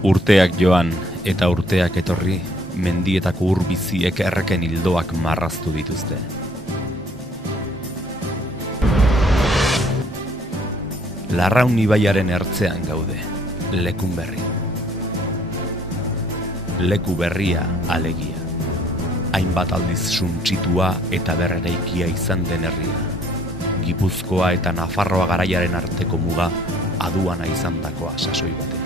Urteak joan eta urteak etorri, mendietako ur biziek erreken hildoak marraztu dituzte. Larraun ibaiaren ertzean gaude, lekun berri. Leku berria alegia. Hainbat aldiz suntsitua eta berreraikia izan den herria. Gipuzkoa eta Nafarroa garaiaren arteko muga aduana izandakoa sasoi batean.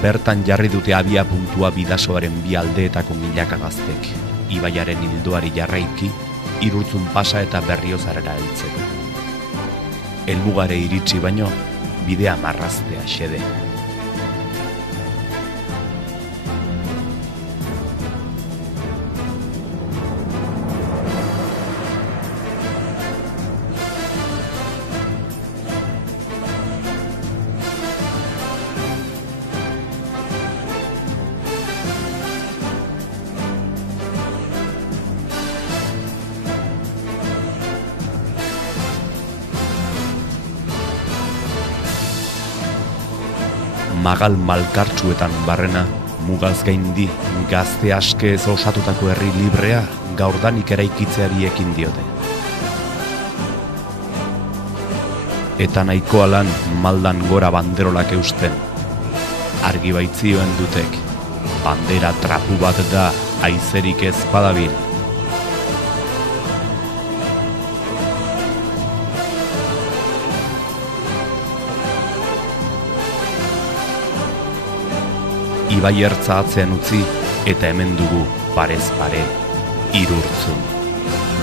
Bertan jarri dute abia puntua bidasoaren bi aldeetako milaka gaztek, ibaiaren hildoari jarraiki, Irurtzun pasa eta Berriozarera heltzeko. Helmugare iritsi baino, bidea marraztea xede. Magal malkartsuetan barrena, mugaz gaindi, gazte aske ez osatutako herri librea gaurdanik eraikitzeari ekin diote. Eta nahikoa lan maldan gora banderolak eusten. Argi baitzioen dutek, bandera trapu bat da, haizerik ez badabil. Ibai ertza atzean utzi, eta hemen dugu parez pare, Irurtzun,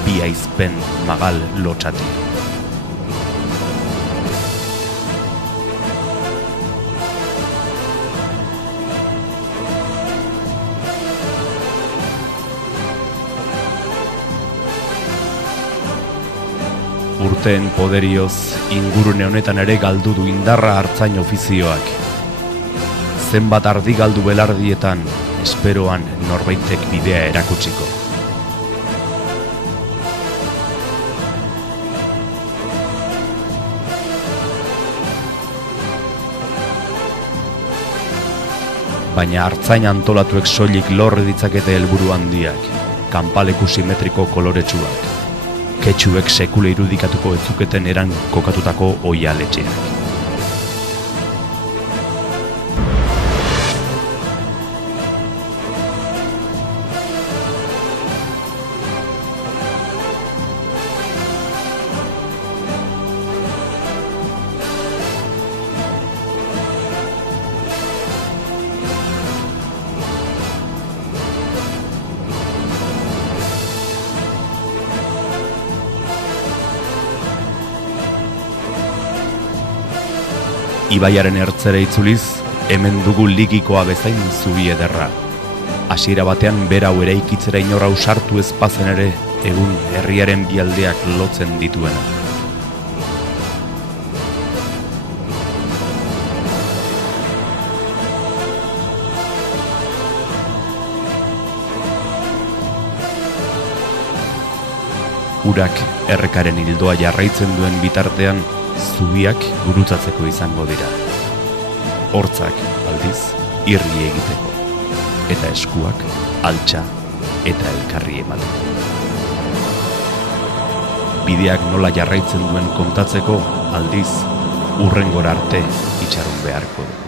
bi aizpen magal lotxati. Urteen poderioz, ingurune honetan ere galdu du indarra artzain ofizioak. Zenbat ardi galdu belardietan, esperoan norbaitek bidea erakutsiko. Baina artzain antolatuek soilik lorre ditzakete helburu handiak, kanpaleku simetriko koloretsuak, ketxuek sekule irudikatuko ez zuketen eran kokatutako oihaletxeak. Ibaiaren ertzera itzuliz, hemen dugu ligikoa bezain zubi ederra. Hasiera batean berau eraikitzera inor ausartu ez bazen ere, egun herriaren bialdeak lotzen dituena. Urak errekaren hildoa jarraitzen duen bitartean, zubiak gurutzatzeko izango dira. Hortzak, aldiz, irri egiteko. Eta eskuak, altxa eta elkarri emateko. Bideak nola jarraitzen duen kontatzeko, aldiz, hurrengora arte itxaron beharko du.